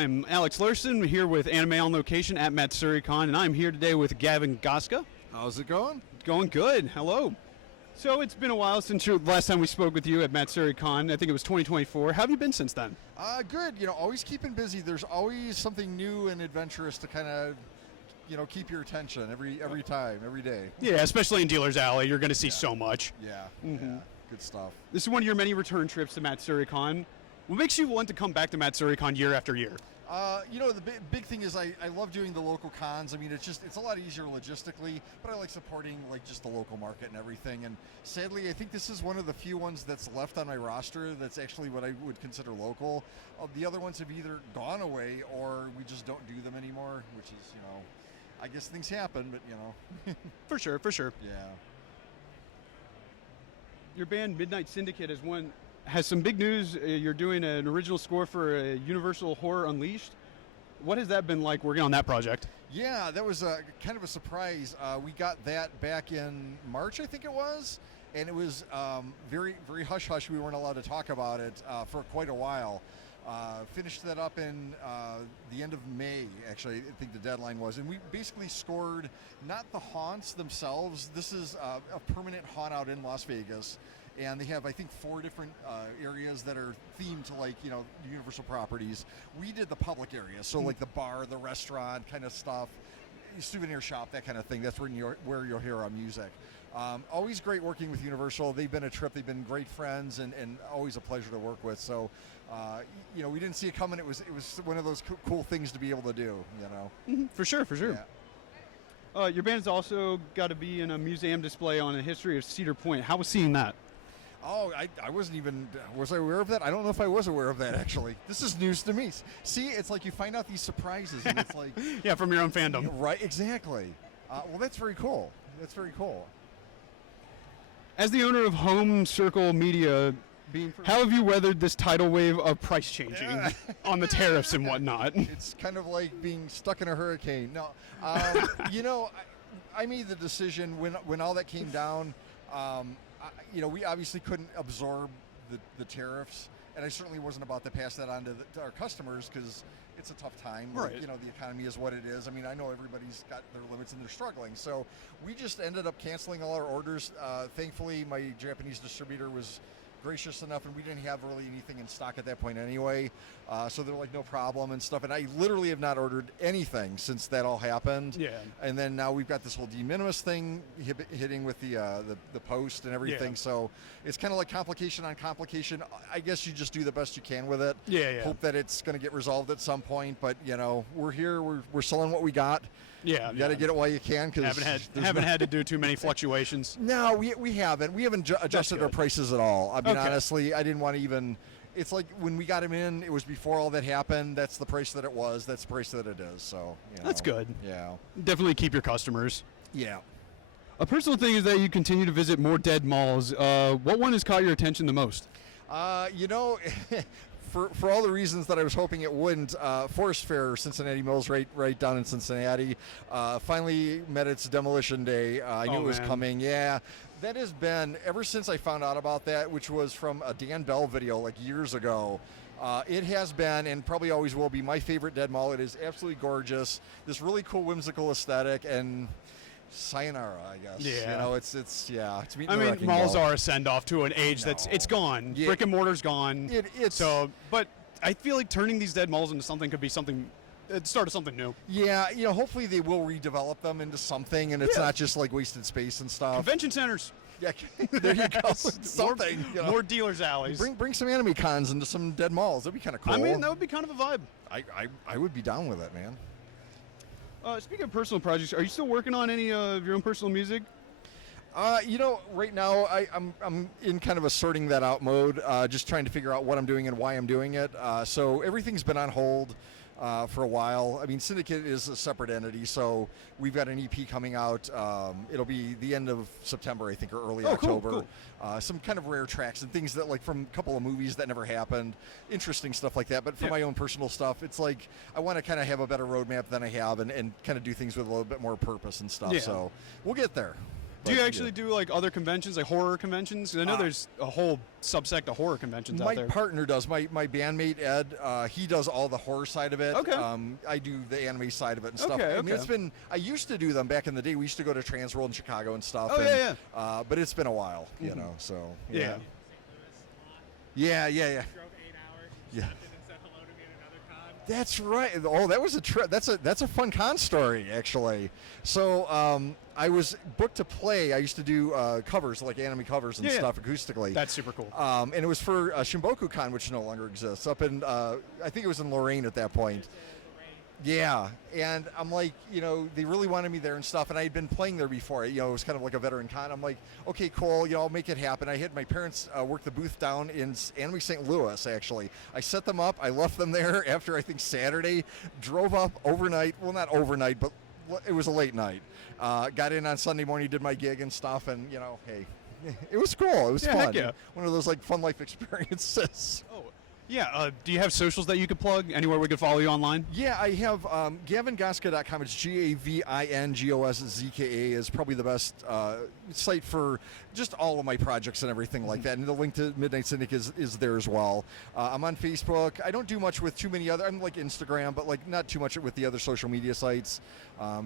I'm Alex Luersen here with Anime on Location at Matsuricon, and I'm here today with Gavin Goszka. How's it going? Going good. Hello. So it's been a while since the last time we spoke with you at Matsuricon. I think it was 2024. How have you been since then? Good. Always keeping busy. There's always something new and adventurous to kind of, keep your attention every time, every day. Yeah, especially in Dealer's Alley. You're going to see so much. Yeah. Mm-hmm. Yeah. Good stuff. This is one of your many return trips to Matsuricon. What makes you want to come back to Matsuricon year after year? The big thing is I love doing the local cons. I mean, it's a lot easier logistically, but I like supporting just the local market and everything. And sadly, I think this is one of the few ones that's left on my roster that's actually what I would consider local. The other ones have either gone away or we just don't do them anymore, which is, I guess things happen, but For sure. Yeah. Your band Midnight Syndicate has some big news. You're doing an original score for Universal Horror Unleashed. What has that been like working on that project? Yeah, that was kind of a surprise. We got that back in March, I think it was, and it was very, very hush-hush. We weren't allowed to talk about it for quite a while. Finished that up in the end of May, actually, I think the deadline was. And we basically scored not the haunts themselves. This is a permanent haunt out in Las Vegas. And they have, I think, 4 different areas that are themed to, Universal properties. We did the public areas, so like the bar, the restaurant kind of stuff, souvenir shop, that kind of thing. That's where you'll hear our music. Always great working with Universal. They've been a trip. They've been great friends and always a pleasure to work with. So, we didn't see it coming. It was one of those cool things to be able to do, Mm-hmm. For sure. Yeah. Your band's also got to be in a museum display on a history of Cedar Point. How was seeing that? Oh, I wasn't even, was I aware of that? I don't know if I was aware of that, actually. This is news to me. See, it's like you find out these surprises, and it's like... Yeah, from your own fandom. Right, exactly. Well, that's very cool. As the owner of Home Circle Media, how have you weathered this tidal wave of price changing on the tariffs and whatnot? It's kind of like being stuck in a hurricane. No, I made the decision when all that came down, we obviously couldn't absorb the tariffs, and I certainly wasn't about to pass that on to our customers because it's a tough time. Right. The economy is what it is. I mean, I know everybody's got their limits and they're struggling. So we just ended up canceling all our orders. Thankfully, my Japanese distributor was gracious enough, and we didn't have really anything in stock at that point anyway, so they're like, no problem and stuff, and I literally have not ordered anything since that all happened. Yeah. And then now we've got this whole de minimis thing hitting with the post and everything. Yeah. So it's kind of like complication on complication. I guess you just do the best you can with it. Yeah. Hope that it's going to get resolved at some point, but we're here, we're selling what we got. Yeah, you got to get it while you can, because haven't had to do too many fluctuations. No, we haven't adjusted our prices at all. I mean, honestly, I didn't want to even. It's like when we got him in, it was before all that happened. That's the price that it was. That's the price that it is. So that's good. Yeah, definitely keep your customers. Yeah. A personal thing is that you continue to visit more dead malls. What one has caught your attention the most? For all the reasons that I was hoping it wouldn't, Forest Fair, Cincinnati Mills, right down in Cincinnati, finally met its demolition day. I knew it was coming. Yeah, that has been, ever since I found out about that, which was from a Dan Bell video like years ago. It has been, and probably always will be, my favorite dead mall. It is absolutely gorgeous. This really cool, whimsical aesthetic, and sayonara, I guess. Yeah. It's meeting the wrecking malls ball. are a send-off to an age it's gone. Yeah. Brick and mortar's gone. But I feel like turning these dead malls into something could be the start of something new. Yeah, hopefully they will redevelop them into something, and it's not just like wasted space and stuff. Convention centers. Yeah, there you go. Something. More dealers' alleys. Bring some anime cons into some dead malls. That'd be kind of cool. I mean, that would be kind of a vibe. I would be down with it, man. Speaking of personal projects, are you still working on any of your own personal music? Right now I'm in kind of a sorting that out mode, just trying to figure out what I'm doing and why I'm doing it. So everything's been on hold for a while. I mean, Syndicate is a separate entity, so we've got an EP coming out. It'll be the end of September, I think, or early October. Cool. Some kind of rare tracks and things that, like, from a couple of movies that never happened, interesting stuff like that. But for my own personal stuff, it's like I want to kind of have a better roadmap than I have, and kind of do things with a little bit more purpose and stuff. Yeah. So we'll get there. Do you actually do like other conventions, like horror conventions? 'Cause I know there's a whole subsect of horror conventions out there. My partner does. My bandmate Ed, he does all the horror side of it. Okay. I do the anime side of it and stuff. Okay, I mean, okay. I used to do them back in the day. We used to go to Transworld in Chicago and stuff. Oh, and, yeah. But it's been a while, you know. So Yeah. yeah. Drove 8 hours. Yeah. Stopped in and said hello to me at another con. That's right. Oh, that was a trip. That's a fun con story, actually. So I was booked to play. I used to do covers, like anime covers and stuff, acoustically. That's super cool. And it was for Shimboku Con, which no longer exists, up in I think it was in Lorraine at that point. Yeah, and I'm like, you know, they really wanted me there and stuff, and I had been playing there before. You know, it was kind of like a veteran con. I'm like, okay, cool, you know, I'll make it happen. I had my parents work the booth down in Anime St. Louis, actually. I set them up. I left them there after, I think, Saturday, drove up overnight. Well, not overnight, but it was a late night. Got in on Sunday morning, did my gig and stuff, and, you know, hey, it was cool. It was fun. Heck yeah. One of those, like, fun life experiences. Oh, yeah. Do you have socials that you could plug? Anywhere we could follow you online? Yeah, I have GavinGoszka.com. It's GavinGoszka is probably the best site for just all of my projects and everything like that. And the link to Midnight Cynic is there as well. I'm on Facebook. I don't do much with too many other. I'm like Instagram, but like not too much with the other social media sites.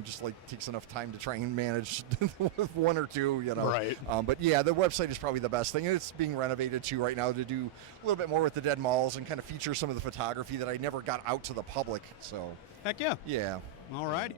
Just like takes enough time to try and manage with one or two, you know. Right. But yeah, the website is probably the best thing. And it's being renovated too right now to do a little bit more with the dead malls and kind of feature some of the photography that I never got out to the public. So Heck yeah. yeah. All righty.